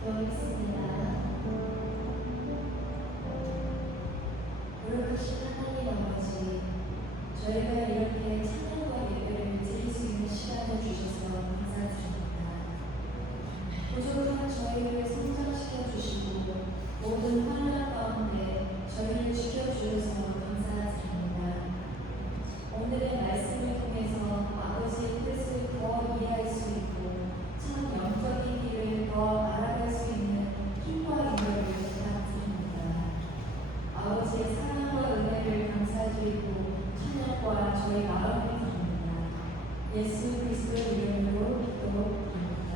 기도하겠습니다. 거룩하신 하나님 아버지, 저희가 이렇게 찬양과 예배를 드릴 수 있는 시간을 주셔서 감사드립니다. 부족한 저희를 성장시켜 주시고 모든 환난 가운데 저희를 지켜주셔서 감사드립니다. 오늘의 말씀을 통해서 아버지의 뜻을 더 이해할 수 있고 참 영적인 길을 더 알아갈 수 있는 힘과 인도를 부탁드립니다. 아버지의 사랑과 은혜를 감사드리고 찬양과 저희 마음을 드립니다. 예수 그리스도의 이름으로 기도드립니다.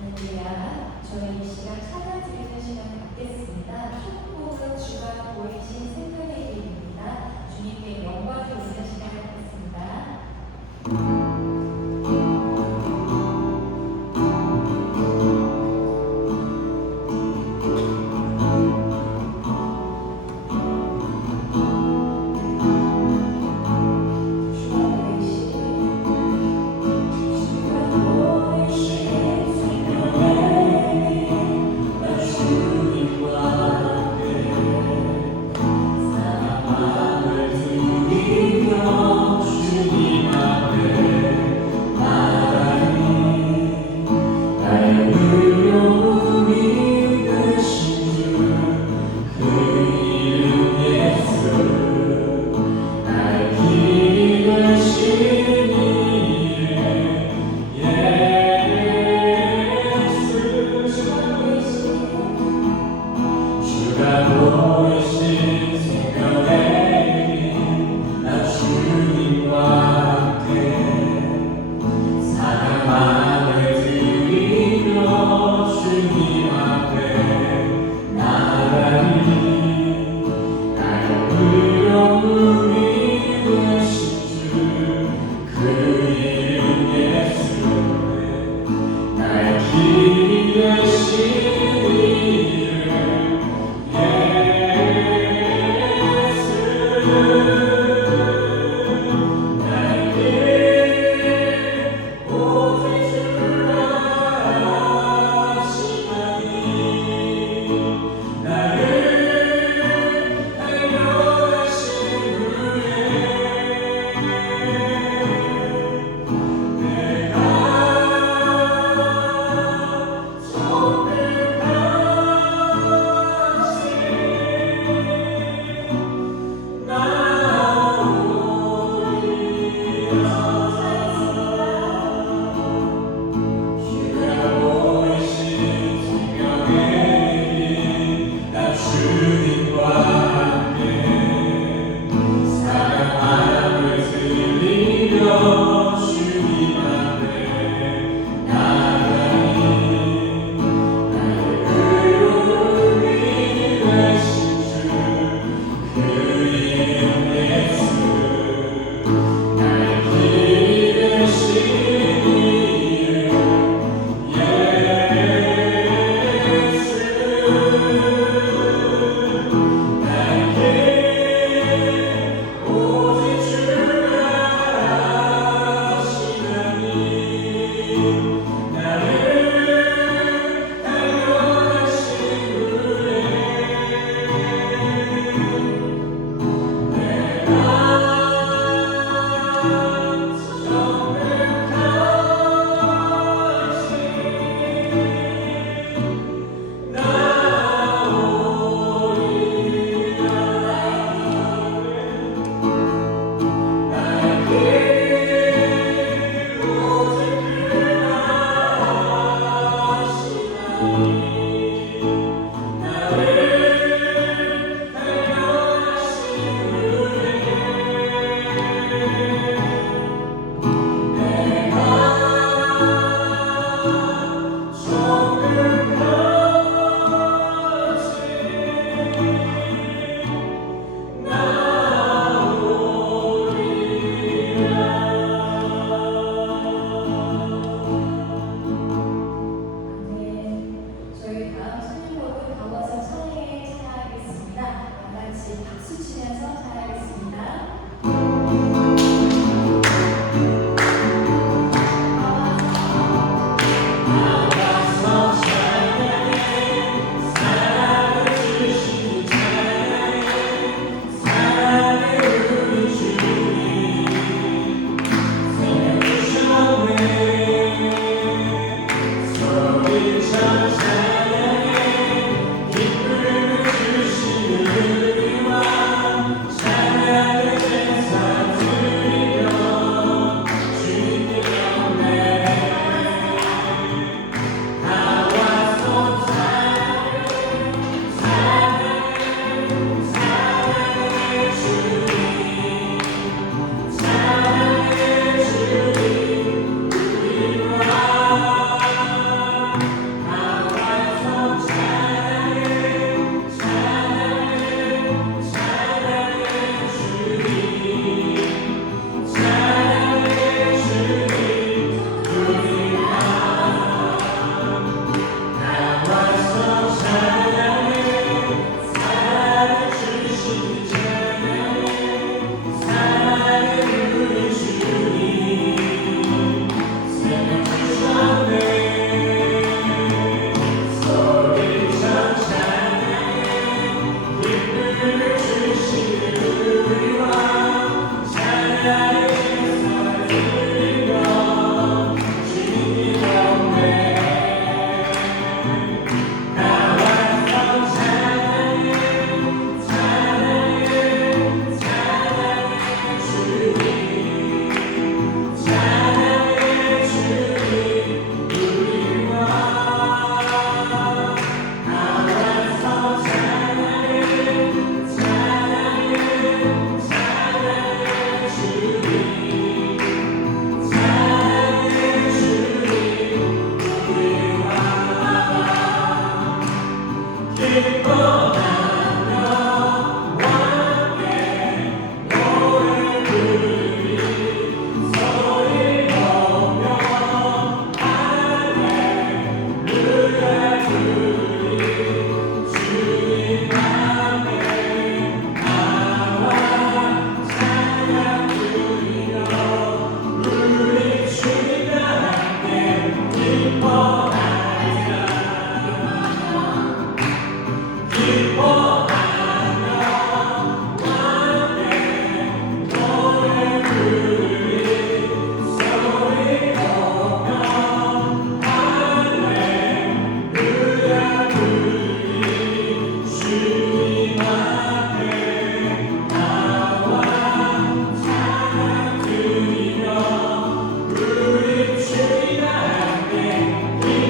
할렐루야. 저희 이 시간 찬양 드리는 시간 갖겠습니다. 첫 곡은 주가 보이신 생명의 길입니다. 주님께 영광을 드리는 시간 갖겠습니다. 주님과 우리 주님 앞에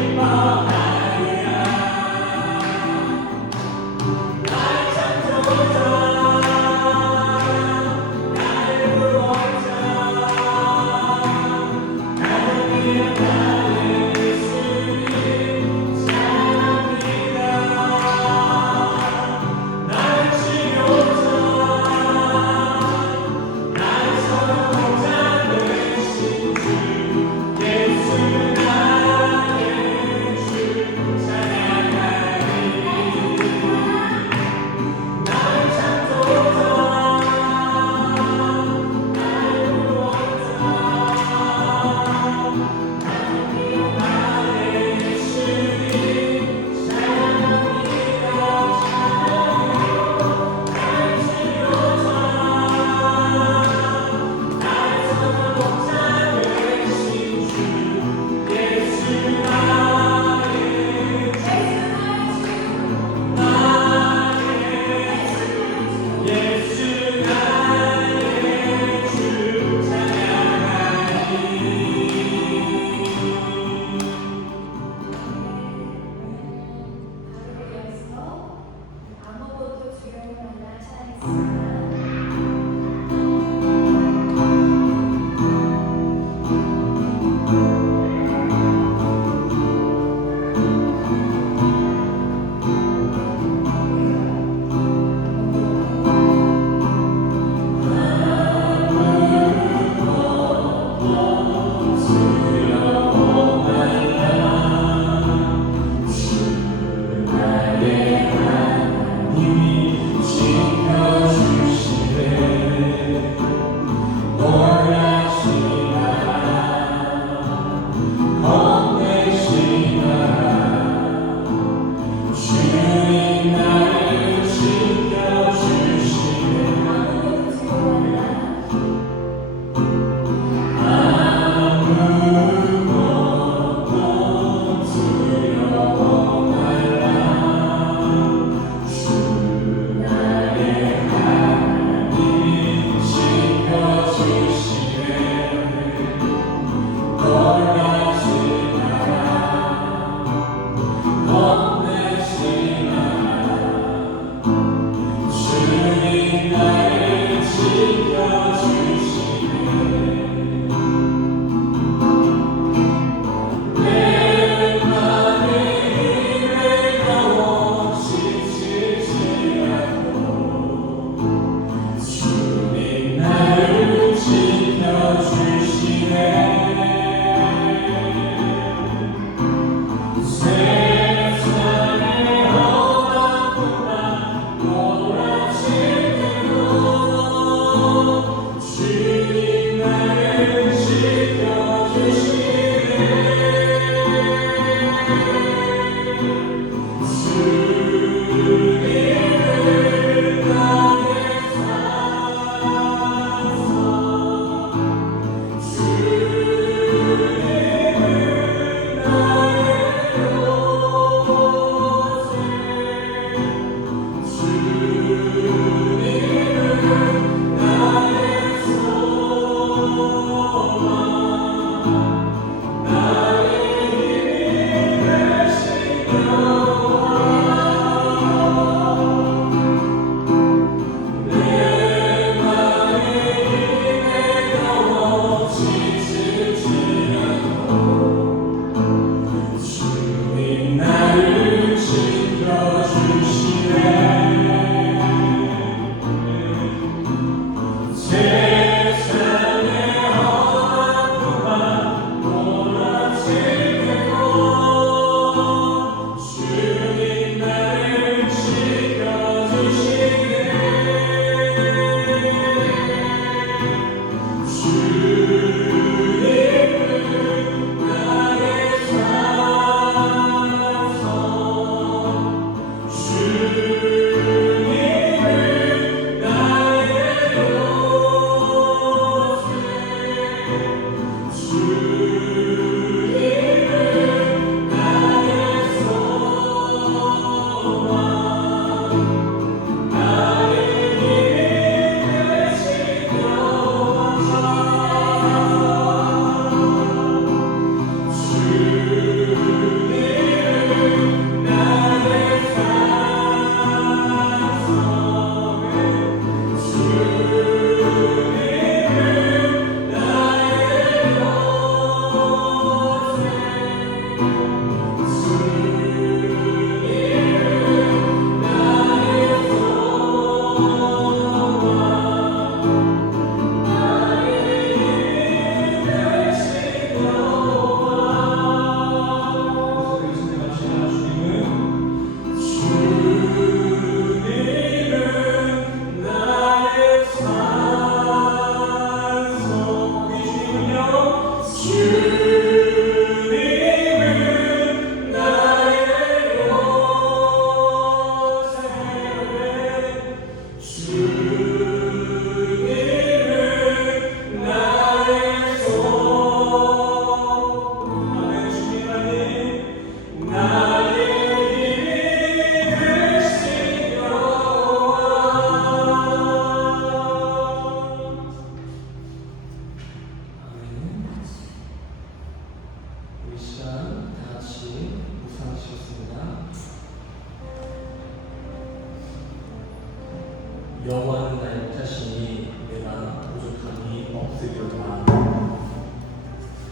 여호와는 나의 자신이 내가 부족함이 없으리로다.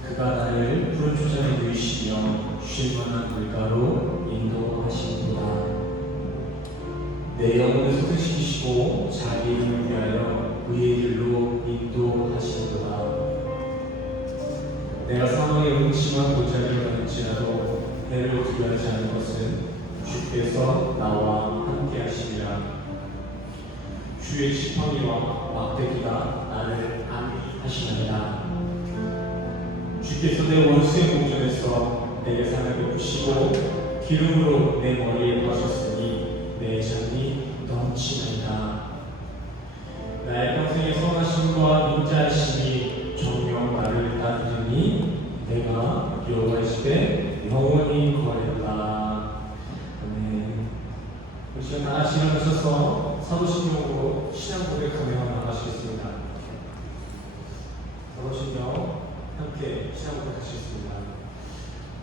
그가 나를 푸른 초장에 누이시며 쉴 만한 물가로 인도하시리로다. 내 영혼을 소생시키시고 자기 이름을 위하여 의의 길로 인도하시리로다. 내가 사망의 음침한 골짜기를 갈지라도 해를 두려워하지 않을 것은 주께서 나와 함께 하시리라. 주의 지팡이와 막대기가 나를 안위하시느니라. 주께서 내 원수의 목전에서 내게 상을 베푸시고 기름으로 내 머리에 바르셨으니 내 잔이 넘치나이다. 나의 평생의 선하심과 인자하심이 정녕 나를 따르니 내가 여호와의 집에 영원히 거하리로다. 아멘. 우리 시간 다 같이 일어나셔서 사도신경으로 신앙 고백하며 나가시겠습니다. 사도신경 함께 신앙 고백하시겠습니다.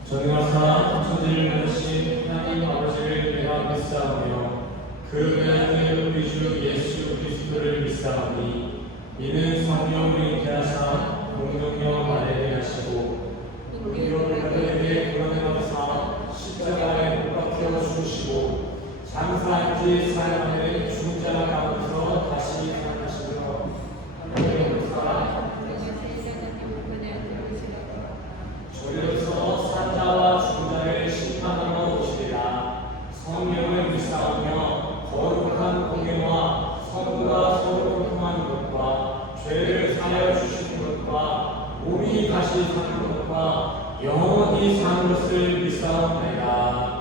전능하사 천지를 만드신 하나님 아버지를 내가 믿사오며 그 외아들 우리 주 예수 그리스도를 믿사오니 이는 성령으로 잉태하사 공동령 아래에 하시고 우리로 우리에게 구원을 받으사 십자가에 못 박혀 죽으시고 장사한지 사람들의 죽은 자 가운데서 다시 살아나시며 하나님으로서 저리로서 산자와 죽은 자를 심판하러 오시리라. 성령을 믿사오며 거룩한 공예와 성부가 서로 교통하는 것과 죄를 사하여 주시는 것과 몸이 다시 사는 것과 영원히 사는 것을 믿사옵나이다.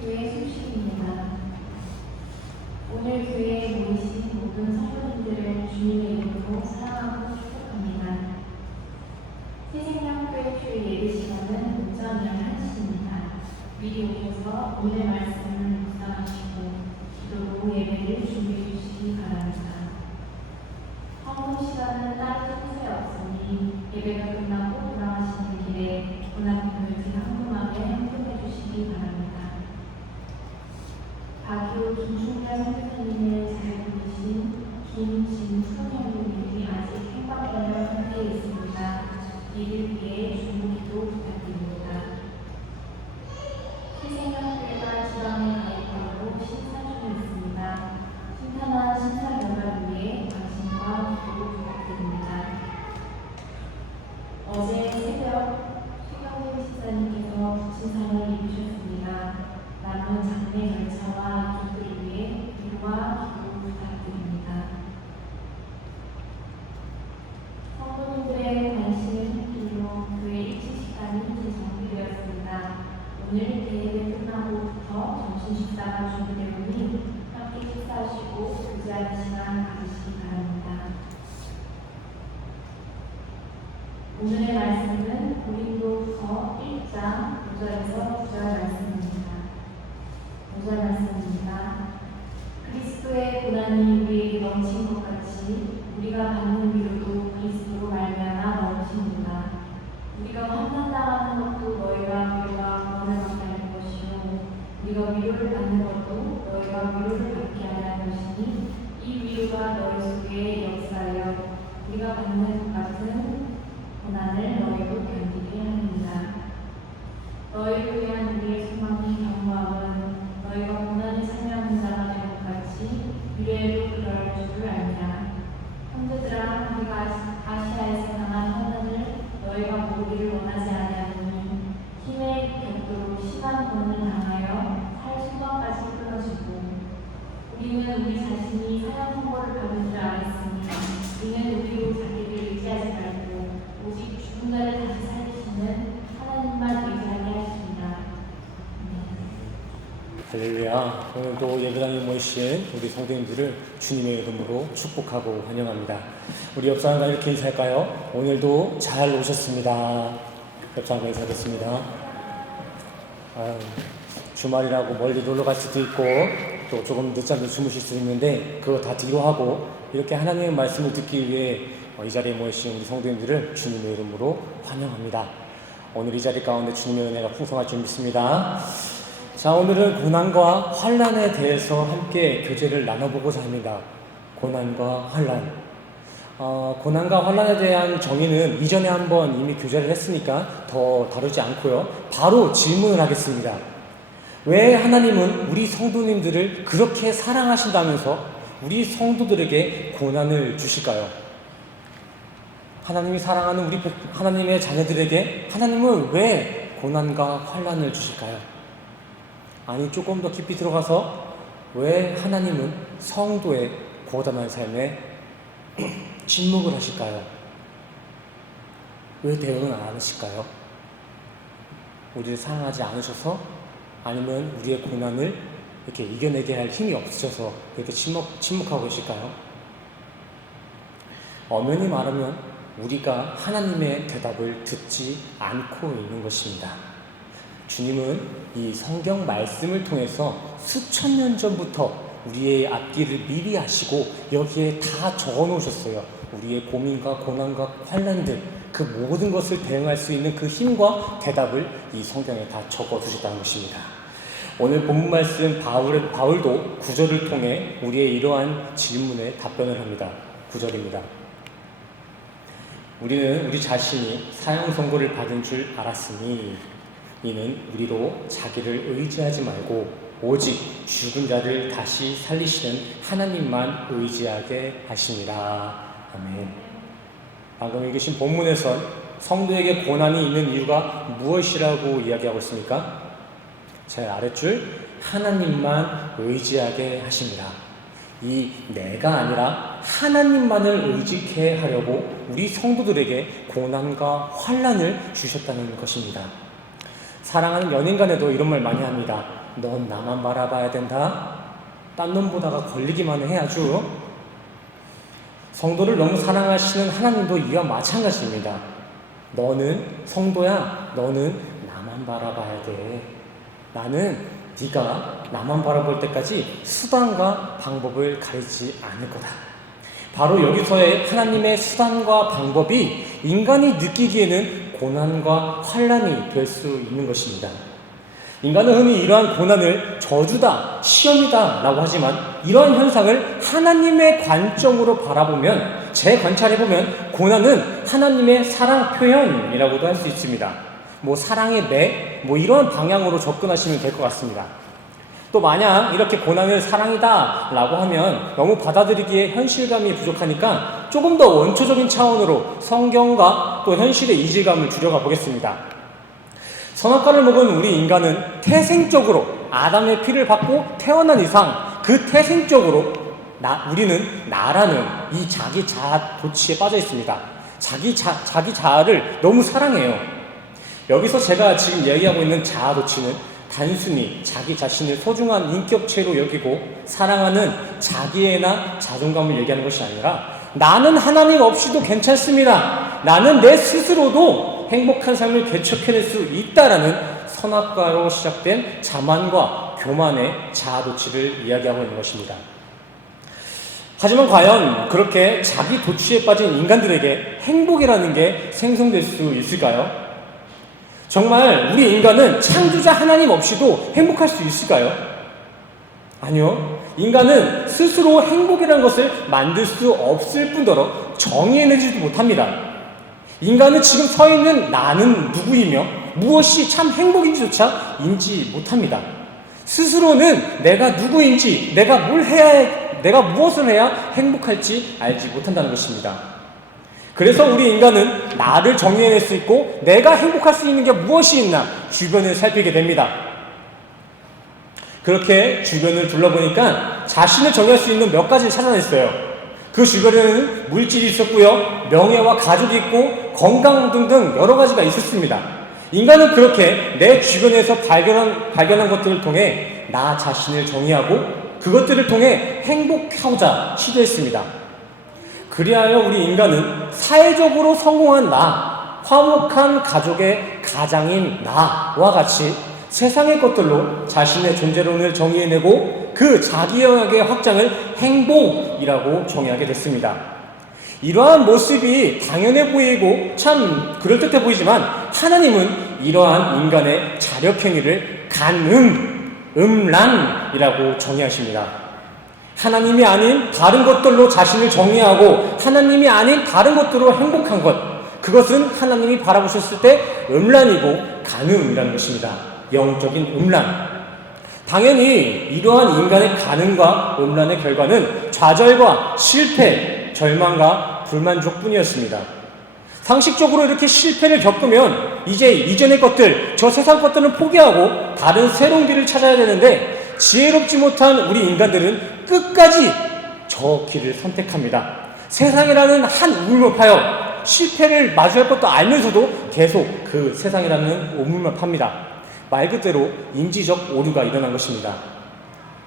교회 소식입니다. 오늘 교회에 모이신 모든 성도님들을 주님의 이름으로 사랑하고 축복합니다. 새생명교회 주일 예배 시간은 목장이랑 한시입니다. 미리 오셔서 오늘 말씀을 묵상하시고 기도로 예배를 준비해 주시기 바랍니다. 헌금 시간은 따로 통제 없으니 예배가 끝나고 돌아가시는 길에 고난교회에 헌금하게 헌금해 주시기 바랍니다. 박유 김충렬 선교사님을 잘 부르신 김진순 형님이 아직 행방전을 함께 있습니다. 이를 위해 중기도 부탁드립니다. 새생명교회가 지방에 가입하고 심사 중에 있습니다. 신선한 심사 결과를 위해 관심과 기도 부탁드립니다. 어제 새벽 최경림 집사님께서 부친상을 입으셨습니다. 남은 장례 절차와 이쪽들을 위해 기도와 기도 부탁드립니다. 성도님들의 관심을 획기로 교회 일치 시간이 이제 정비되었습니다. 오늘 대예배 끝나고부터 점심 식사가 준비되오니 함께 식사하시고 의지하는 시간 가지시기 바랍니다. 오늘의 말씀은 고린도후서 1장 5절에서 9절 말씀입니다. 5절 말씀입니다. 그리스도의 고난이 우리에게 넘친 것 같이 우리가 받는 위로도 그리스도로 말미암아 넘칩니다. 우리가 환난당하는 것도 너희가 위로와 구원을 받게 하는 것이요 우리가 위로를 받는 것도 너희가 위로를 받게 하는 것이니 이 위로가 너희 속에 역사하여 우리가 받는 것 같은 고난을 너희도 견디게 합니다. 너희를 위한 우리의 소망이 경고함은 너희가 고난에 참여하는 자가 된 것 같이 미래에도 그럴 줄을 알미라. 형제들아, 우리가 아시아에서 당한 환난을 너희가 모르기를 원하지 아니하노니 힘의 격도로 심한 고난을 당하여 살 소망까지 끊어지고 우리는 우리 자신이 사형 선고를 받은 줄 알았으니 이는 우리로 자기를 의지하지 말고 오직 죽은 자를 다시 살리시는 하나님만 의지하게 하십니다. 할렐루야. 오늘도 예배당에 모이신 우리 성도님들을 주님의 이름으로 축복하고 환영합니다. 우리 옆 사람과 이렇게 인사할까요? 오늘도 잘 오셨습니다. 옆 사람과 인사드렸습니다. 주말이라고 멀리 놀러 갈 수도 있고 또 조금 늦잠도 주무실 수 있는데 그거 다 뒤로 하고 이렇게 하나님의 말씀을 듣기 위해 이 자리에 모이신 우리 성도님들을 주님의 이름으로 환영합니다. 오늘 이 자리 가운데 주님의 은혜가 풍성할 줄 믿습니다. 자, 오늘은 고난과 환난에 대해서 함께 교제를 나눠보고자 합니다. 고난과 환난. 고난과 환난에 대한 정의는 이전에 한번 이미 교제를 했으니까 더 다루지 않고요. 바로 질문을 하겠습니다. 왜 하나님은 우리 성도님들을 그렇게 사랑하신다면서 우리 성도들에게 고난을 주실까요? 하나님이 사랑하는 우리 하나님의 자녀들에게 하나님은 왜 고난과 환난을 주실까요? 아니, 조금 더 깊이 들어가서 왜 하나님은 성도의 고단한 삶에 침묵을 하실까요? 왜 대응을 안 하실까요? 우리를 사랑하지 않으셔서? 아니면 우리의 고난을 이렇게 이겨내게 할 힘이 없으셔서 그렇게 침묵하고 계실까요? 엄연히 말하면 우리가 하나님의 대답을 듣지 않고 있는 것입니다. 주님은 이 성경 말씀을 통해서 수천 년 전부터 우리의 앞길을 미리 하시고 여기에 다 적어 놓으셨어요. 우리의 고민과 고난과 환난들, 그 모든 것을 대응할 수 있는 그 힘과 대답을 이 성경에 다 적어 두셨다는 것입니다. 오늘 본문 말씀 바울도 구절을 통해 우리의 이러한 질문에 답변을 합니다. 9절입니다. 우리는 우리 자신이 사형 선고를 받은 줄 알았으니 이는 우리로 자기를 의지하지 말고 오직 죽은 자를 다시 살리시는 하나님만 의지하게 하심이라. 아멘. 방금 읽으신 본문에선 성도에게 고난이 있는 이유가 무엇이라고 이야기하고 있습니까? 제 아랫줄, 하나님만 의지하게 하십니다. 이 내가 아니라 하나님만을 의지케 하려고 우리 성도들에게 고난과 환난을 주셨다는 것입니다. 사랑하는 연인 간에도 이런 말 많이 합니다. 넌 나만 바라봐야 된다. 딴 놈 보다가 걸리기만 해야죠. 성도를 너무 사랑하시는 하나님도 이와 마찬가지입니다. 너는 성도야, 너는 나만 바라봐야 돼. 나는 네가 나만 바라볼 때까지 수단과 방법을 가리지 않을 거다. 바로 여기서의 하나님의 수단과 방법이 인간이 느끼기에는 고난과 환난이 될 수 있는 것입니다. 인간은 흔히 이러한 고난을 저주다, 시험이다 라고 하지만 이러한 현상을 하나님의 관점으로 바라보면, 재관찰해보면 고난은 하나님의 사랑 표현이라고도 할 수 있습니다. 사랑의 매, 이런 방향으로 접근하시면 될 것 같습니다. 또 만약 이렇게 고난을 사랑이다 라고 하면 너무 받아들이기에 현실감이 부족하니까 조금 더 원초적인 차원으로 성경과 또 현실의 이질감을 줄여가 보겠습니다. 선악과를 먹은 우리 인간은 태생적으로 아담의 피를 받고 태어난 이상 그 태생적으로 우리는 나라는 이 자기 자아 도취에 빠져 있습니다. 자기 자아를 너무 사랑해요. 여기서 제가 지금 얘기하고 있는 자아 도취는 단순히 자기 자신을 소중한 인격체로 여기고 사랑하는 자기애나 자존감을 얘기하는 것이 아니라 나는 하나님 없이도 괜찮습니다. 나는 내 스스로도 행복한 삶을 개척해낼 수 있다라는 선악과로 시작된 자만과 교만의 자아 도취를 이야기하고 있는 것입니다. 하지만 과연 그렇게 자기 도취에 빠진 인간들에게 행복이라는 게 생성될 수 있을까요? 정말 우리 인간은 창조자 하나님 없이도 행복할 수 있을까요? 아니요. 인간은 스스로 행복이라는 것을 만들 수 없을 뿐더러 정의해내지도 못합니다. 인간은 지금 서 있는 나는 누구이며 무엇이 참 행복인지조차 인지 못합니다. 스스로는 내가 누구인지, 내가 무엇을 해야 행복할지 알지 못한다는 것입니다. 그래서 우리 인간은 나를 정의해낼 수 있고 내가 행복할 수 있는 게 무엇이 있나 주변을 살피게 됩니다. 그렇게 주변을 둘러보니까 자신을 정의할 수 있는 몇 가지를 찾아냈어요. 그 주변에는 물질이 있었고요, 명예와 가족이 있고 건강 등등 여러 가지가 있었습니다. 인간은 그렇게 내 주변에서 발견한 것들을 통해 나 자신을 정의하고 그것들을 통해 행복하고자 시도했습니다. 그리하여 우리 인간은 사회적으로 성공한 나, 화목한 가족의 가장인 나와 같이 세상의 것들로 자신의 존재론을 정의해내고 그 자기 영역의 확장을 행복이라고 정의하게 됐습니다. 이러한 모습이 당연해 보이고 참 그럴듯해 보이지만 하나님은 이러한 인간의 자력행위를 음란이라고 정의하십니다. 하나님이 아닌 다른 것들로 자신을 정의하고 하나님이 아닌 다른 것들로 행복한 것, 그것은 하나님이 바라보셨을 때 음란이고 간음이라는 것입니다. 영적인 음란. 당연히 이러한 인간의 간음과 음란의 결과는 좌절과 실패, 절망과 불만족뿐이었습니다. 상식적으로 이렇게 실패를 겪으면 이제 이전의 것들, 저 세상 것들은 포기하고 다른 새로운 길을 찾아야 되는데 지혜롭지 못한 우리 인간들은 끝까지 저 길을 선택합니다. 세상이라는 한 우물만 파요. 실패를 마주할 것도 알면서도 계속 그 세상이라는 우물만 팝니다. 말 그대로 인지적 오류가 일어난 것입니다.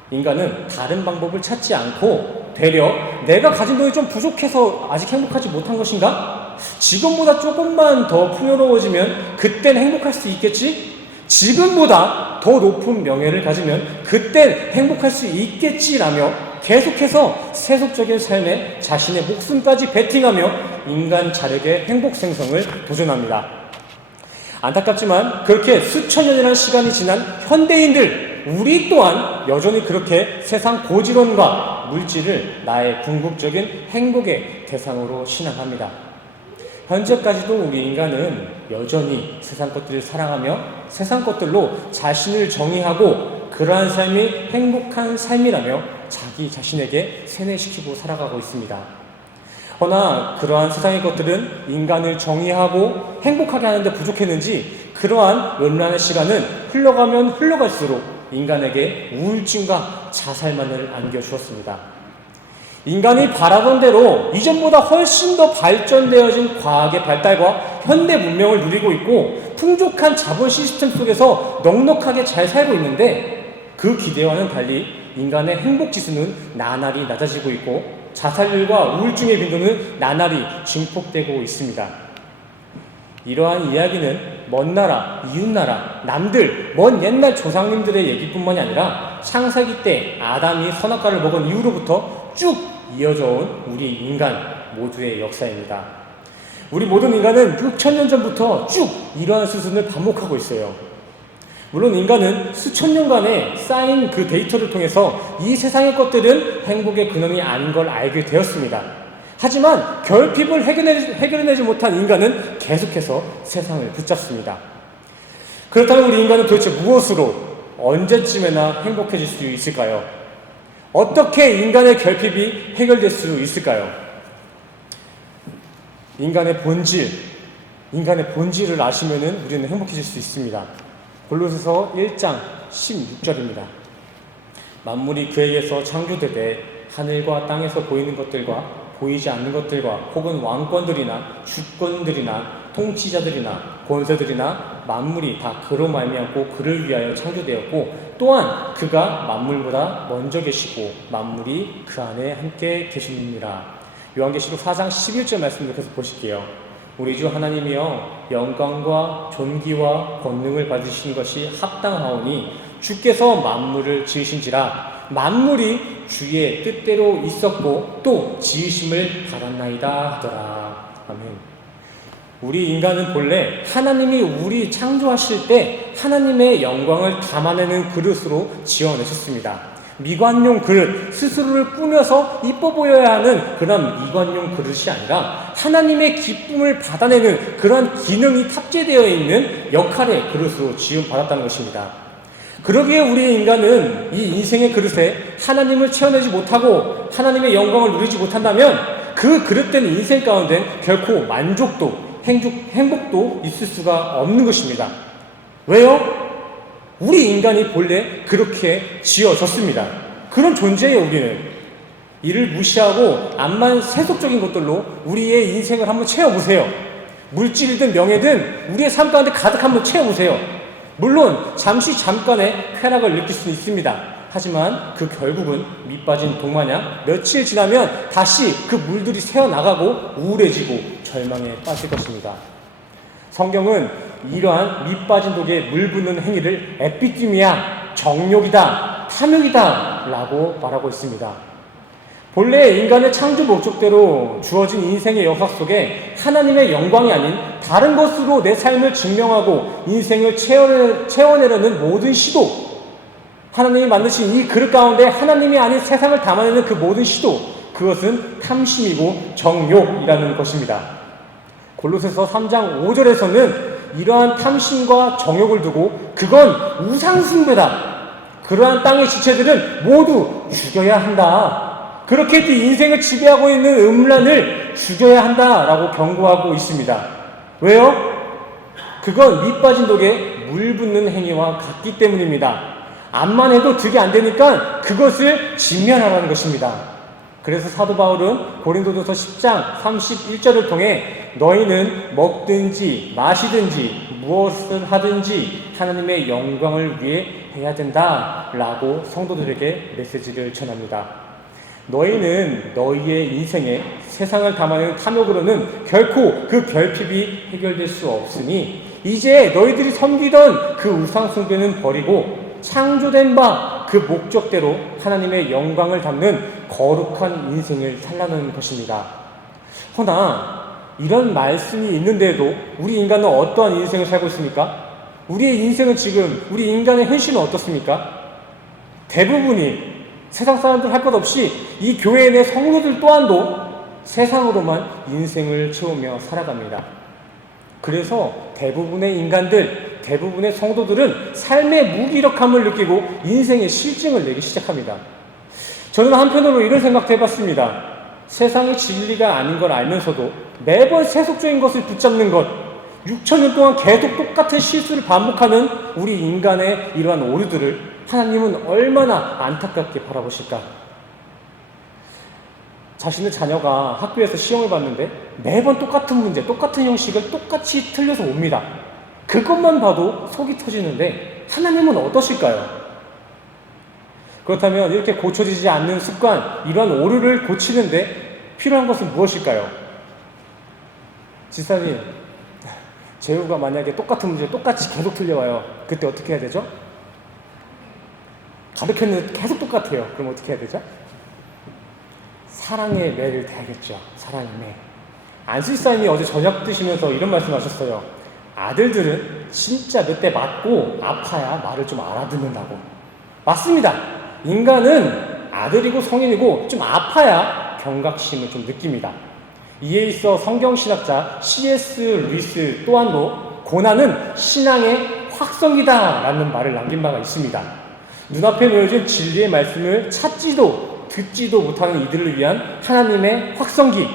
인간은 다른 방법을 찾지 않고 되려 내가 가진 돈이 좀 부족해서 아직 행복하지 못한 것인가? 지금보다 조금만 더 풍요로워지면 그땐 행복할 수 있겠지? 지금보다 더 높은 명예를 가지면 그땐 행복할 수 있겠지라며 계속해서 세속적인 삶에 자신의 목숨까지 베팅하며 인간 자력의 행복 생성을 도전합니다. 안타깝지만 그렇게 수천 년이라는 시간이 지난 현대인들, 우리 또한 여전히 그렇게 세상 고지론과 물질을 나의 궁극적인 행복의 대상으로 신앙합니다. 현재까지도 우리 인간은 여전히 세상 것들을 사랑하며 세상 것들로 자신을 정의하고 그러한 삶이 행복한 삶이라며 자기 자신에게 세뇌시키고 살아가고 있습니다. 허나 그러한 세상의 것들은 인간을 정의하고 행복하게 하는데 부족했는지 그러한 음란의 시간은 흘러가면 흘러갈수록 인간에게 우울증과 자살만을 안겨주었습니다. 인간이 바라던 대로 이전보다 훨씬 더 발전되어진 과학의 발달과 현대 문명을 누리고 있고 풍족한 자본 시스템 속에서 넉넉하게 잘 살고 있는데 그 기대와는 달리 인간의 행복 지수는 나날이 낮아지고 있고 자살률과 우울증의 빈도는 나날이 증폭되고 있습니다. 이러한 이야기는 먼 나라, 이웃나라, 남들, 먼 옛날 조상님들의 얘기뿐만이 아니라 창세기 때 아담이 선악과를 먹은 이후로부터 쭉 이어져 온 우리 인간 모두의 역사입니다. 우리 모든 인간은 6,000년 전부터 쭉 이러한 수순을 반복하고 있어요. 물론 인간은 수천 년간의 쌓인 그 데이터를 통해서 이 세상의 것들은 행복의 근원이 아닌 걸 알게 되었습니다. 하지만 결핍을 해결해내지 못한 인간은 계속해서 세상을 붙잡습니다. 그렇다면 우리 인간은 도대체 무엇으로 언제쯤에나 행복해질 수 있을까요? 어떻게 인간의 결핍이 해결될 수 있을까요? 인간의 본질을 아시면은 우리는 행복해질 수 있습니다. 골로새서 1장 16절입니다. 만물이 그에게서 창조되되 하늘과 땅에서 보이는 것들과 보이지 않는 것들과 혹은 왕권들이나 주권들이나 통치자들이나 권세들이나 만물이 다 그로 말미암고 그를 위하여 창조되었고 또한 그가 만물보다 먼저 계시고 만물이 그 안에 함께 계시느니라. 요한계시록 4장 11절 말씀을 계속 보실게요. 우리 주 하나님이여 영광과 존귀와 권능을 받으신 것이 합당하오니 주께서 만물을 지으신지라 만물이 주의 뜻대로 있었고 또 지으심을 받았나이다 하더라. 아멘. 우리 인간은 본래 하나님이 우리 창조하실 때 하나님의 영광을 담아내는 그릇으로 지어내셨습니다. 미관용 그릇, 스스로를 꾸며서 이뻐 보여야 하는 그런 미관용 그릇이 아니라 하나님의 기쁨을 받아내는 그런 기능이 탑재되어 있는 역할의 그릇으로 지음받았다는 것입니다. 그러기에 우리 인간은 이 인생의 그릇에 하나님을 채워내지 못하고 하나님의 영광을 누리지 못한다면 그 그릇된 인생 가운데 결코 만족도, 행복도 있을 수가 없는 것입니다. 왜요? 우리 인간이 본래 그렇게 지어졌습니다. 그런 존재예요, 우리는. 이를 무시하고 암만 세속적인 것들로 우리의 인생을 한번 채워보세요. 물질이든 명예든 우리의 삶 가운데 가득 한번 채워보세요. 물론 잠깐의 쾌락을 느낄 수는 있습니다. 하지만 그 결국은 밑 빠진 독마냥 며칠 지나면 다시 그 물들이 새어나가고 우울해지고 절망에 빠질 것입니다. 성경은 이러한 밑 빠진 독에 물 붓는 행위를 에피티미아, 정욕이다, 탐욕이다 라고 말하고 있습니다. 본래 인간의 창조 목적대로 주어진 인생의 역사 속에 하나님의 영광이 아닌 다른 것으로 내 삶을 증명하고 인생을 채워내려는 모든 시도, 하나님이 만드신 이 그릇 가운데 하나님이 아닌 세상을 담아내는 그 모든 시도, 그것은 탐심이고 정욕이라는 것입니다. 골로새서 3장 5절에서는 이러한 탐심과 정욕을 두고 그건 우상숭배다. 그러한 땅의 지체들은 모두 죽여야 한다. 그렇게 네 인생을 지배하고 있는 음란을 죽여야 한다라고 경고하고 있습니다. 왜요? 그건 밑 빠진 독에 물 붓는 행위와 같기 때문입니다. 암만 해도 득이 안 되니까 그것을 직면하라는 것입니다. 그래서 사도 바울은 고린도전서 10장 31절을 통해 너희는 먹든지 마시든지 무엇을 하든지 하나님의 영광을 위해 해야 된다라고 성도들에게 메시지를 전합니다. 너희는 너희의 인생에 세상을 담아내는 탐욕으로는 결코 그 결핍이 해결될 수 없으니 이제 너희들이 섬기던 그 우상숭배는 버리고 창조된 바 그 목적대로 하나님의 영광을 담는 거룩한 인생을 살라는 것입니다. 허나 이런 말씀이 있는데도 우리 인간은 어떠한 인생을 살고 있습니까? 우리의 인생은 지금 우리 인간의 현실은 어떻습니까? 대부분이 세상 사람들 할 것 없이 이 교회 내 성도들 또한도 세상으로만 인생을 채우며 살아갑니다. 그래서 대부분의 인간들, 대부분의 성도들은 삶의 무기력함을 느끼고 인생의 실증을 내기 시작합니다. 저는 한편으로 이런 생각도 해봤습니다. 세상의 진리가 아닌 걸 알면서도 매번 세속적인 것을 붙잡는 것, 6,000년 동안 계속 똑같은 실수를 반복하는 우리 인간의 이러한 오류들을 하나님은 얼마나 안타깝게 바라보실까? 자신의 자녀가 학교에서 시험을 봤는데 매번 똑같은 문제, 똑같은 형식을 똑같이 틀려서 옵니다. 그것만 봐도 속이 터지는데 하나님은 어떠실까요? 그렇다면 이렇게 고쳐지지 않는 습관, 이러한 오류를 고치는데 필요한 것은 무엇일까요? 지사님, 재우가 만약에 똑같은 문제 똑같이 계속 틀려와요. 그때 어떻게 해야 되죠? 가르쳤는데 계속 똑같아요. 그럼 어떻게 해야 되죠? 사랑의 매를 대야겠죠. 사랑의 매. 안수사님이 어제 저녁 드시면서 이런 말씀 하셨어요. 아들들은 진짜 몇 대 맞고 아파야 말을 좀 알아듣는다고. 맞습니다. 인간은 아들이고 성인이고 좀 아파야 경각심을 좀 느낍니다. 이에 있어 성경신학자 C.S. 루이스 또한도 고난은 신앙의 확성기다 라는 말을 남긴 바가 있습니다. 눈앞에 놓여진 진리의 말씀을 찾지도 듣지도 못하는 이들을 위한 하나님의 확성기.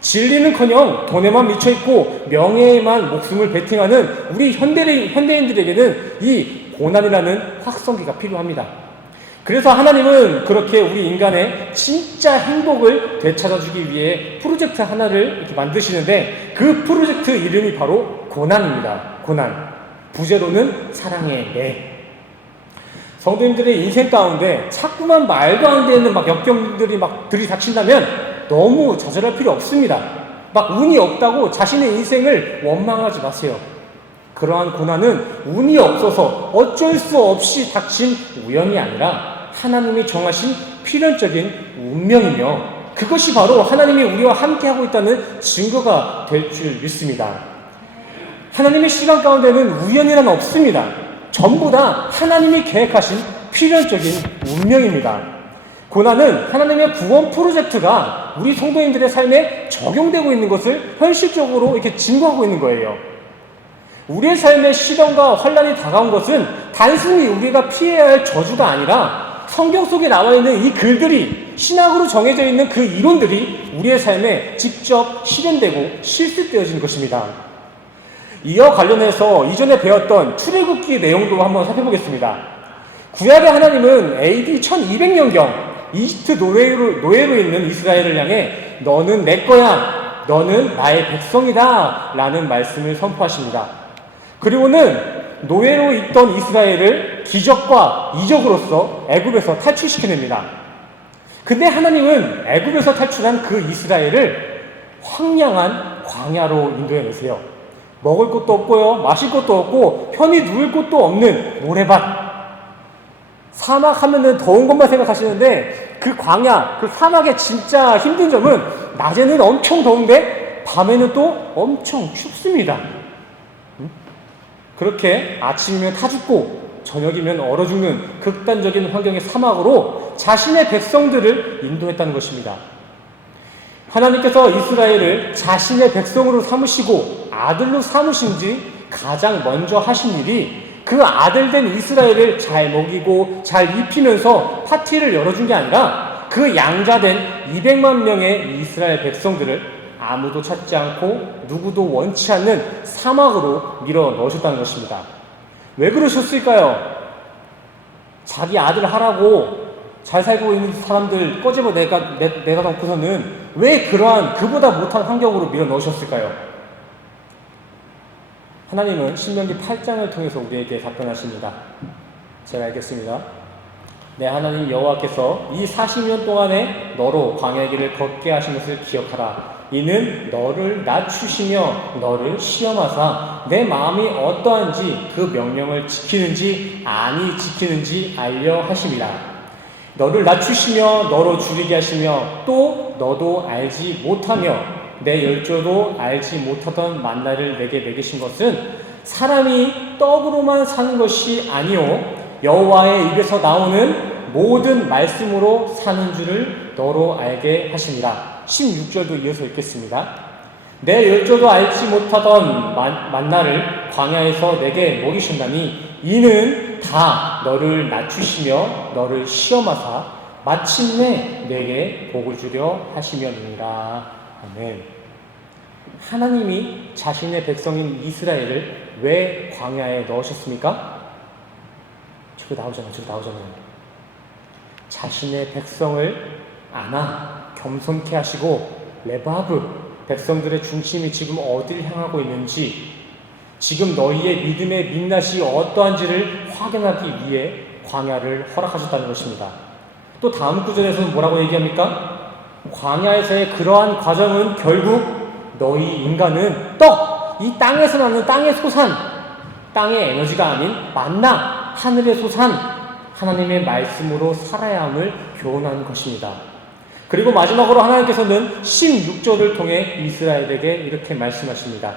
진리는커녕 돈에만 미쳐있고 명예에만 목숨을 베팅하는 우리 현대인들에게는 이 고난이라는 확성기가 필요합니다. 그래서 하나님은 그렇게 우리 인간의 진짜 행복을 되찾아주기 위해 프로젝트 하나를 이렇게 만드시는데 그 프로젝트 이름이 바로 고난입니다. 고난. 부제로는 사랑의 매. 성도님들의 인생 가운데 자꾸만 말도 안 되는 역경들이 들이닥친다면 너무 좌절할 필요 없습니다. 운이 없다고 자신의 인생을 원망하지 마세요. 그러한 고난은 운이 없어서 어쩔 수 없이 닥친 우연이 아니라 하나님이 정하신 필연적인 운명이며 그것이 바로 하나님이 우리와 함께하고 있다는 증거가 될 줄 믿습니다. 하나님의 시간 가운데는 우연이란 없습니다. 전부 다 하나님이 계획하신 필연적인 운명입니다. 고난은 하나님의 구원 프로젝트가 우리 성도인들의 삶에 적용되고 있는 것을 현실적으로 이렇게 증거하고 있는 거예요. 우리의 삶에 시련과 환난이 다가온 것은 단순히 우리가 피해야 할 저주가 아니라 성경 속에 나와 있는 이 글들이, 신학으로 정해져 있는 그 이론들이 우리의 삶에 직접 실현되고 실습되어진 것입니다. 이어 관련해서 이전에 배웠던 출애굽기 내용도 한번 살펴보겠습니다. 구약의 하나님은 AD 1200년경 이집트 노예로 있는 이스라엘을 향해 너는 내 거야, 너는 나의 백성이다 라는 말씀을 선포하십니다. 그리고는 노예로 있던 이스라엘을 기적과 이적으로서 애굽에서 탈출시켜냅니다. 근데 하나님은 애굽에서 탈출한 그 이스라엘을 황량한 광야로 인도해내세요. 먹을 것도 없고요, 마실 것도 없고 편히 누울 곳도 없는 모래밭, 사막 하면은 더운 것만 생각하시는데 그 광야, 그 사막의 진짜 힘든 점은 낮에는 엄청 더운데 밤에는 또 엄청 춥습니다. 그렇게 아침이면 타 죽고 저녁이면 얼어 죽는 극단적인 환경의 사막으로 자신의 백성들을 인도했다는 것입니다. 하나님께서 이스라엘을 자신의 백성으로 삼으시고 아들로 삼으신 지 가장 먼저 하신 일이 그 아들된 이스라엘을 잘 먹이고 잘 입히면서 파티를 열어준 게 아니라 그 양자된 200만 명의 이스라엘 백성들을 아무도 찾지 않고 누구도 원치 않는 사막으로 밀어 넣으셨다는 것입니다. 왜 그러셨을까요? 자기 아들 하라고 잘 살고 있는 사람들 꺼집어 내다 놓고서는 왜 그러한 그보다 못한 환경으로 밀어 넣으셨을까요? 하나님은 신명기 8장을 통해서 우리에게 답변하십니다. 제가 읽겠습니다. 내 하나님 여호와께서 이 40년 동안에 너로 광야의 길을 걷게 하신 것을 기억하라. 이는 너를 낮추시며 너를 시험하사 내 마음이 어떠한지 그 명령을 지키는지 아니 지키는지 알려 하심이라. 너를 낮추시며 너로 줄이게 하시며 또 너도 알지 못하며 내 열조도 알지 못하던 만나를 내게 먹이신 것은 사람이 떡으로만 사는 것이 아니요 여호와의 입에서 나오는 모든 말씀으로 사는 줄을 너로 알게 하시니라. 16절도 이어서 읽겠습니다. 내 열조도 알지 못하던 만나를 광야에서 내게 먹이신다니 이는 다 너를 낮추시며 너를 시험하사 마침내 내게 복을 주려 하시며니라. 아멘. 하나님이 자신의 백성인 이스라엘을 왜 광야에 넣으셨습니까? 저기 나오잖아요. 자신의 백성을 안아 겸손케 하시고 레바브 백성들의 중심이 지금 어디를 향하고 있는지 지금 너희의 믿음의 민낯이 어떠한지를 확인하기 위해 광야를 허락하셨다는 것입니다. 또 다음 구절에서는 뭐라고 얘기합니까? 광야에서의 그러한 과정은 결국 너희 인간은 이 땅에서 나는 땅의 소산, 땅의 에너지가 아닌 만나, 하늘의 소산, 하나님의 말씀으로 살아야 함을 교훈하는 것입니다. 그리고 마지막으로 하나님께서는 16절을 통해 이스라엘에게 이렇게 말씀하십니다.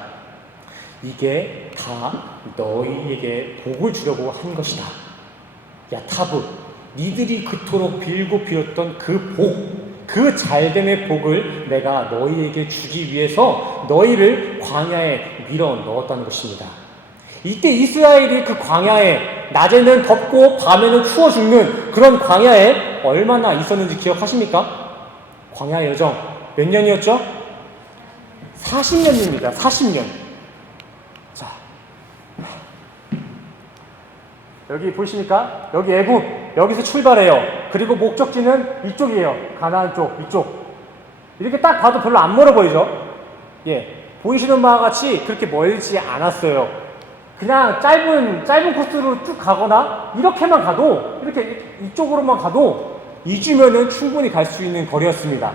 이게 다 너희에게 복을 주려고 한 것이다. 야타브, 니들이 그토록 빌고 빌었던 그 복, 그 잘됨의 복을 내가 너희에게 주기 위해서 너희를 광야에 밀어 넣었다는 것입니다. 이때 이스라엘이 그 광야에 낮에는 덥고 밤에는 추워 죽는 그런 광야에 얼마나 있었는지 기억하십니까? 광야 여정 몇 년이었죠? 40년입니다. 40년. 자, 여기 보이십니까? 여기 애굽, 여기서 출발해요. 그리고 목적지는 이쪽이에요. 가나안 쪽, 이쪽. 이렇게 딱 봐도 별로 안 멀어 보이죠? 예, 보이시는 바와 같이 그렇게 멀지 않았어요. 그냥 짧은 코스로 쭉 가거나 이렇게만 가도, 이렇게 이쪽으로만 가도 2주면은 충분히 갈 수 있는 거리였습니다.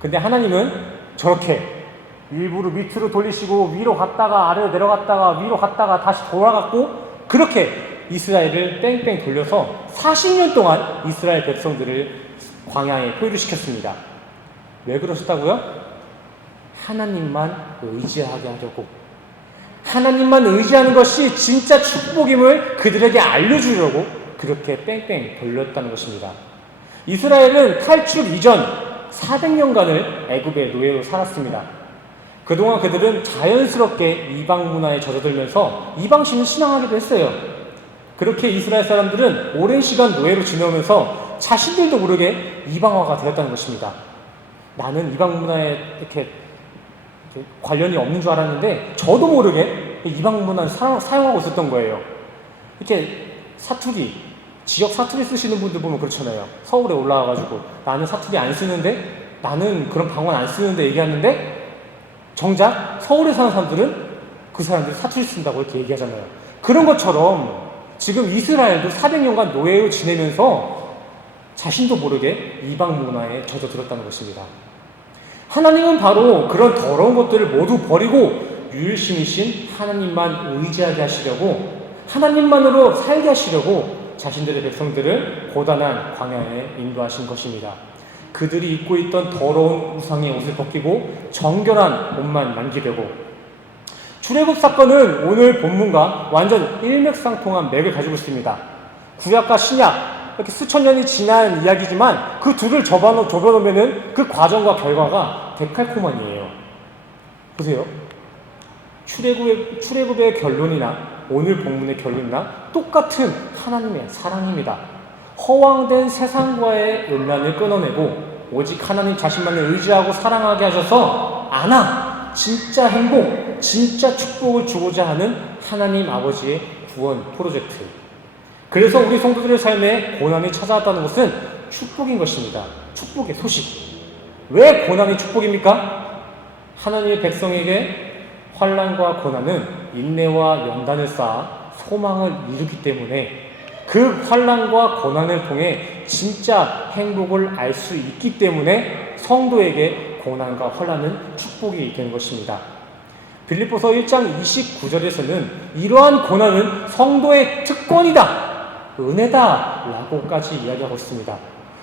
근데 하나님은 저렇게 일부러 밑으로 돌리시고 위로 갔다가 아래로 내려갔다가 위로 갔다가 다시 돌아갔고 그렇게 이스라엘을 뺑뺑 돌려서 40년 동안 이스라엘 백성들을 광야에 포위시켰습니다. 왜 그러셨다고요? 하나님만 의지하게 하려고. 하나님만 의지하는 것이 진짜 축복임을 그들에게 알려주려고 그렇게 뺑뺑 돌렸다는 것입니다. 이스라엘은 탈출 이전 400년간을 애굽의 노예로 살았습니다. 그동안 그들은 자연스럽게 이방 문화에 젖어들면서 이방신을 신앙하기도 했어요. 그렇게 이스라엘 사람들은 오랜 시간 노예로 지내면서 자신들도 모르게 이방화가 되었다는 것입니다. 나는 이방 문화에 이렇게 관련이 없는 줄 알았는데 저도 모르게 이방 문화를 사용하고 있었던 거예요. 이렇게 사투리, 지역 사투리 쓰시는 분들 보면 그렇잖아요. 서울에 올라와가지고 나는 사투리 안 쓰는데, 나는 그런 방언 안 쓰는데 얘기하는데 정작 서울에 사는 사람들은 그 사람들이 사투리 쓴다고 이렇게 얘기하잖아요. 그런 것처럼 지금 이스라엘도 400년간 노예로 지내면서 자신도 모르게 이방 문화에 젖어들었다는 것입니다. 하나님은 바로 그런 더러운 것들을 모두 버리고 유일신이신 하나님만 의지하게 하시려고, 하나님만으로 살게 하시려고 자신들의 백성들을 고단한 광야에 인도하신 것입니다. 그들이 입고 있던 더러운 우상의 옷을 벗기고 정결한 옷만 만지되고, 출애굽 사건은 오늘 본문과 완전 일맥상통한 맥을 가지고 있습니다. 구약과 신약, 이렇게 수천 년이 지난 이야기지만 그 둘을 접어놓으면 그 과정과 결과가 데칼코마니예요. 보세요. 출애굽의 결론이나 오늘 본문의 결론이나 똑같은 하나님의 사랑입니다. 허황된 세상과의 연란을 끊어내고 오직 하나님 자신만을 의지하고 사랑하게 하셔서 진짜 행복, 진짜 축복을 주고자 하는 하나님 아버지의 구원 프로젝트. 그래서 우리 성도들의 삶에 고난이 찾아왔다는 것은 축복인 것입니다. 축복의 소식. 왜 고난이 축복입니까? 하나님의 백성에게 환난과 고난은 인내와 연단을 쌓아 소망을 이루기 때문에, 그 환난과 고난을 통해 진짜 행복을 알 수 있기 때문에 성도에게 고난과 환난은 축복이 되는 것입니다. 빌립보서 1장 29절에서는 이러한 고난은 성도의 특권이다, 은혜다 라고까지 이야기하고 있습니다.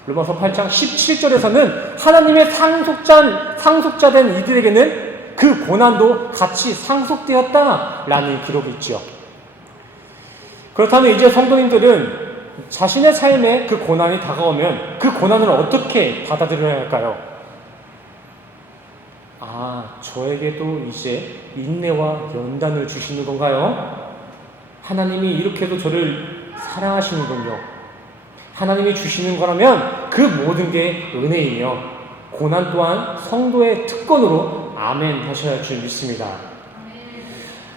로마서 8장 17절에서는 하나님의 상속자된 이들에게는 그 고난도 같이 상속되었다 라는 기록이 있죠. 그렇다면 이제 성도님들은 자신의 삶에 그 고난이 다가오면 그 고난을 어떻게 받아들여야 할까요? 저에게도 이제 인내와 연단을 주시는 건가요? 하나님이 이렇게도 저를 사랑하시는군요. 하나님이 주시는 거라면 그 모든 게 은혜이며 고난 또한 성도의 특권으로 아멘 하셔야 할 줄 믿습니다.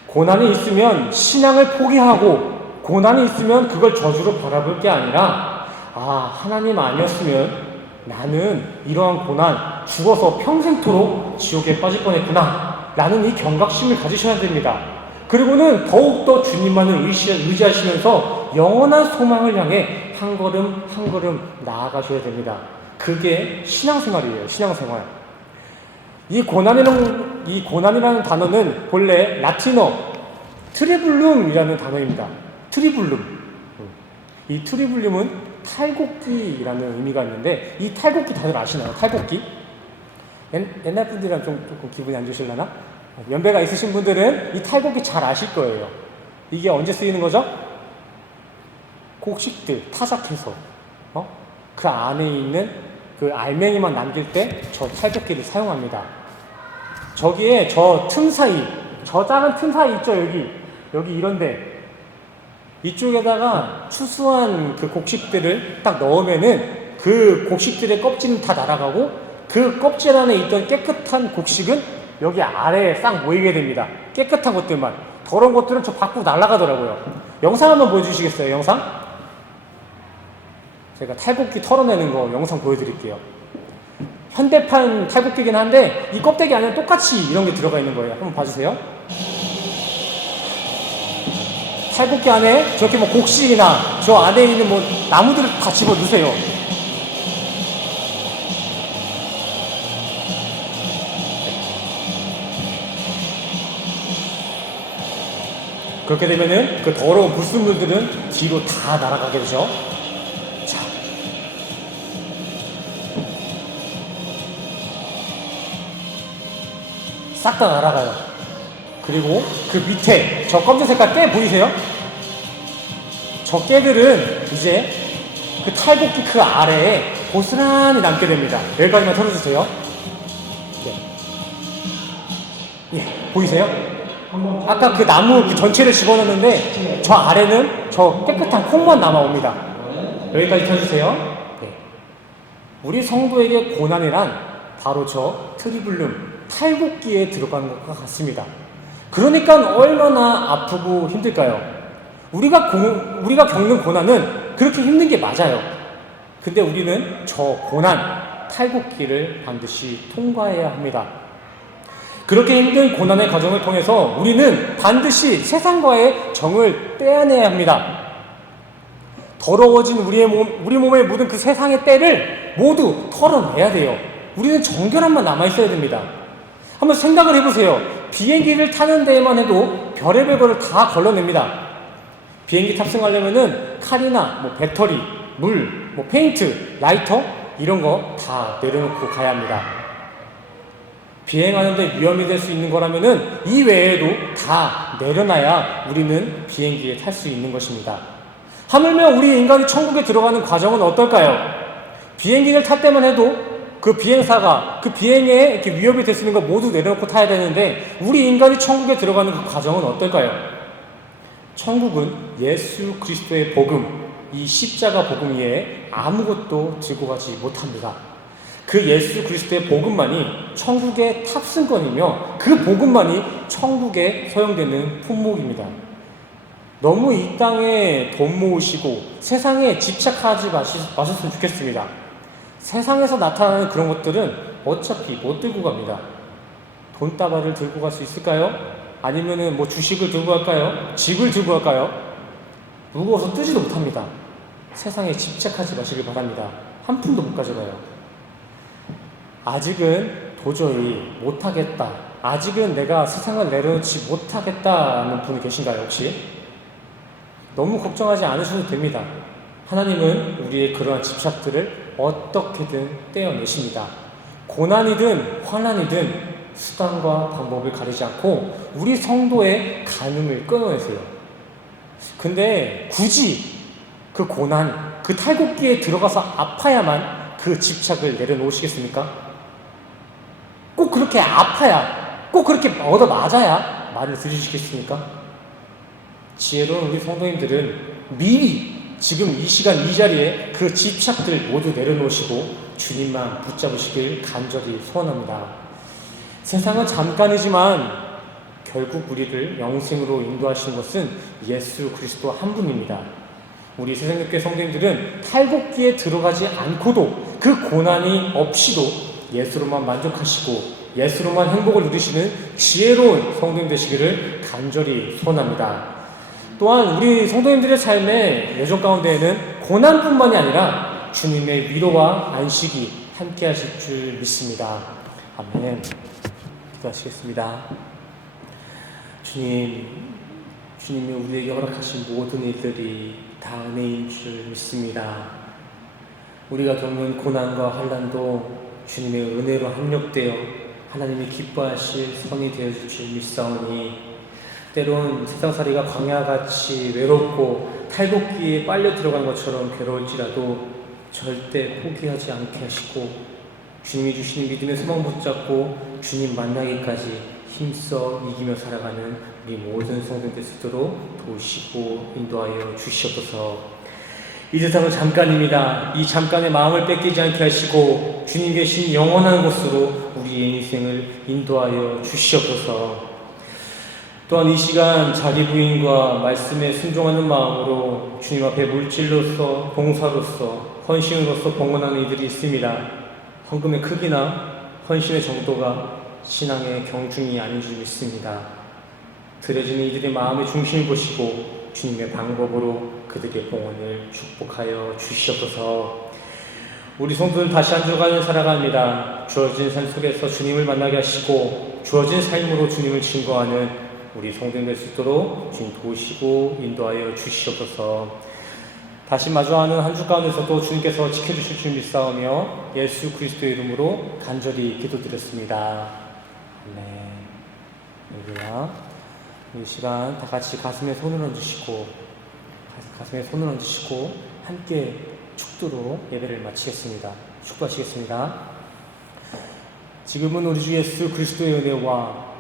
고난이 있으면 신앙을 포기하고, 고난이 있으면 그걸 저주로 바라볼 게 아니라 하나님 아니었으면 나는 이러한 고난 죽어서 평생토록 지옥에 빠질 뻔했구나 라는 이 경각심을 가지셔야 됩니다. 그리고는 더욱더 주님만을 의지하시면서 영원한 소망을 향해 한 걸음 한 걸음 나아가셔야 됩니다. 그게 신앙생활이에요. 신앙생활. 이 고난이라는 단어는 본래 라틴어 트리블룸이라는 단어입니다. 트리블룸. 이 트리블룸은 탈곡기라는 의미가 있는데, 이 탈곡기 다들 아시나요? 탈곡기? 옛날 분들이랑 조금 기분이 안 좋으실려나? 연배가 있으신 분들은 이 탈곡기 잘 아실 거예요. 이게 언제 쓰이는 거죠? 곡식들 타작해서 그 안에 있는 그 알맹이만 남길 때 저 탈곡기를 사용합니다. 저기에 저 작은 틈 사이 있죠? 여기 이런데 이쪽에다가 추수한 그 곡식들을 딱 넣으면은 그 곡식들의 껍질은 다 날아가고, 그 껍질 안에 있던 깨끗한 곡식은 여기 아래에 싹 모이게 됩니다. 깨끗한 것들만. 더러운 것들은 저 밖으로 날아가더라고요. 영상 한번 보여주시겠어요? 영상? 제가 탈곡기 털어내는 거 영상 보여드릴게요. 현대판 탈곡기긴 한데 이 껍데기 안에 똑같이 이런 게 들어가 있는 거예요. 한번 봐주세요. 탈곡기 안에 저렇게 곡식이나 저 안에 있는 나무들을 다 집어 넣으세요. 그렇게 되면은 그 더러운 불순물들은 뒤로 다 날아가게 되죠. 자, 싹 다 날아가요. 그리고 그 밑에 저 검정 색깔 깨 보이세요? 저 깨들은 이제 그 탈곡기 그 아래에 고스란히 남게 됩니다. 여기까지만 털어주세요. 예, 보이세요? 아까 그 나무 그 전체를 집어넣는데 저 아래는 저 깨끗한 콩만 남아옵니다. 여기까지 펴주세요. 네. 우리 성도에게 고난이란 바로 저 트리블룸, 탈곡기에 들어가는 것과 같습니다. 그러니까 얼마나 아프고 힘들까요? 우리가 겪는 고난은 그렇게 힘든 게 맞아요. 근데 우리는 저 고난, 탈곡기를 반드시 통과해야 합니다. 그렇게 힘든 고난의 과정을 통해서 우리는 반드시 세상과의 정을 떼어내야 합니다. 더러워진 우리 몸에 묻은 그 세상의 때를 모두 털어내야 돼요. 우리는 정결함만 남아있어야 됩니다. 한번 생각을 해보세요. 비행기를 타는 데에만 해도 별의별 거를 다 걸러냅니다. 비행기 탑승하려면은 칼이나 뭐 배터리, 물, 뭐 페인트, 라이터 이런 거 다 내려놓고 가야 합니다. 비행하는데 위험이 될 수 있는 거라면은 이 외에도 다 내려놔야 우리는 비행기에 탈 수 있는 것입니다. 하물며 우리 인간이 천국에 들어가는 과정은 어떨까요? 비행기를 탈 때만 해도 그 비행사가 그 비행에 이렇게 위협이 될 수 있는 거 모두 내려놓고 타야 되는데 우리 인간이 천국에 들어가는 그 과정은 어떨까요? 천국은 예수 그리스도의 복음, 이 십자가 복음 외에 아무것도 들고 가지 못합니다. 그 예수 그리스도의 복음만이 천국의 탑승권이며 그 복음만이 천국에 소용되는 품목입니다. 너무 이 땅에 돈 모으시고 세상에 집착하지 마셨으면 좋겠습니다. 세상에서 나타나는 그런 것들은 어차피 못 들고 갑니다. 돈다발을 들고 갈 수 있을까요? 아니면은 뭐 주식을 들고 갈까요? 집을 들고 갈까요? 무거워서 뜨지도 못합니다. 세상에 집착하지 마시길 바랍니다. 한 푼도 못 가져가요. 아직은 도저히 못하겠다. 아직은 내가 세상을 내려놓지 못하겠다는 분이 계신가요, 혹시? 너무 걱정하지 않으셔도 됩니다. 하나님은 우리의 그러한 집착들을 어떻게든 떼어내십니다. 고난이든 환난이든 수단과 방법을 가리지 않고 우리 성도의 간음을 끊어내세요. 근데 굳이 그 고난, 그 탈곡기에 들어가서 아파야만 그 집착을 내려놓으시겠습니까? 꼭 그렇게 아파야, 꼭 그렇게 얻어맞아야 말을 들으시겠습니까? 지혜로운 우리 성도님들은 미리 지금 이 시간 이 자리에 그 집착들 모두 내려놓으시고 주님만 붙잡으시길 간절히 소원합니다. 세상은 잠깐이지만 결국 우리를 영생으로 인도하시는 것은 예수 그리스도 한 분입니다. 우리 세상교회 성도님들은 탈곡기에 들어가지 않고도 그 고난이 없이도 예수로만 만족하시고 예수로만 행복을 누리시는 지혜로운 성도님 되시기를 간절히 소원합니다. 또한 우리 성도님들의 삶의 여정 가운데에는 고난뿐만이 아니라 주님의 위로와 안식이 함께 하실 줄 믿습니다. 아멘. 기도하시겠습니다. 주님이 우리에게 허락하신 모든 일들이 다 은혜인 줄 믿습니다. 우리가 겪는 고난과 환난도 주님의 은혜로 합력되어 하나님이 기뻐하실 선이 되어질 줄 믿사오니 때론 세상살이가 광야같이 외롭고 탈곡기에 빨려 들어간 것처럼 괴로울지라도 절대 포기하지 않게 하시고 주님이 주시는 믿음의 소망 붙잡고 주님 만나기까지 힘써 이기며 살아가는 우리 모든 성도들 수 있도록 도우시고 인도하여 주시옵소서. 이 세상은 잠깐입니다. 이 잠깐의 마음을 뺏기지 않게 하시고 주님 계신 영원한 곳으로 우리의 인생을 인도하여 주시옵소서. 또한 이 시간 자기 부인과 말씀에 순종하는 마음으로 주님 앞에 물질로서 봉사로서 헌신으로서 봉헌하는 이들이 있습니다. 헌금의 크기나 헌신의 정도가 신앙의 경중이 아닌 줄 믿습니다. 드려지는 이들의 마음의 중심을 보시고 주님의 방법으로 그들의 봉헌을 축복하여 주시옵소서. 우리 성도는 다시 한 주간을 살아갑니다. 주어진 삶 속에서 주님을 만나게 하시고 주어진 삶으로 주님을 증거하는 우리 성도님 될 수 있도록 주님 도우시고 인도하여 주시옵소서. 다시 마주하는 한 주 가운데서도 주님께서 지켜주실 줄 믿사오며 예수 그리스도의 이름으로 간절히 기도드렸습니다. 네. 할렐루야. 이 시간 다 같이 가슴에 손을 얹으시고 함께 축도로 예배를 마치겠습니다. 축도하시겠습니다. 지금은 우리 주 예수 그리스도의 은혜와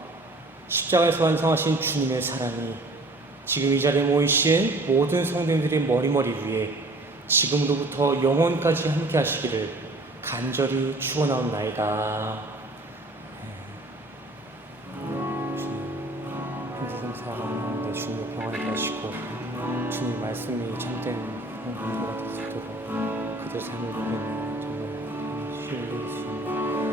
십자가에서 완성하신 주님의 사랑이 지금 이 자리에 모이신 모든 성도님들의 머리머리 위에 지금으로부터 영원까지 함께 하시기를 간절히 축원하옵나이다. 사랑하는데 주님의 평안을 하시고 주님의 말씀이 참된 행동가 될 수 있도록 그들 삶을 보내며 정말 신뢰할 수 있는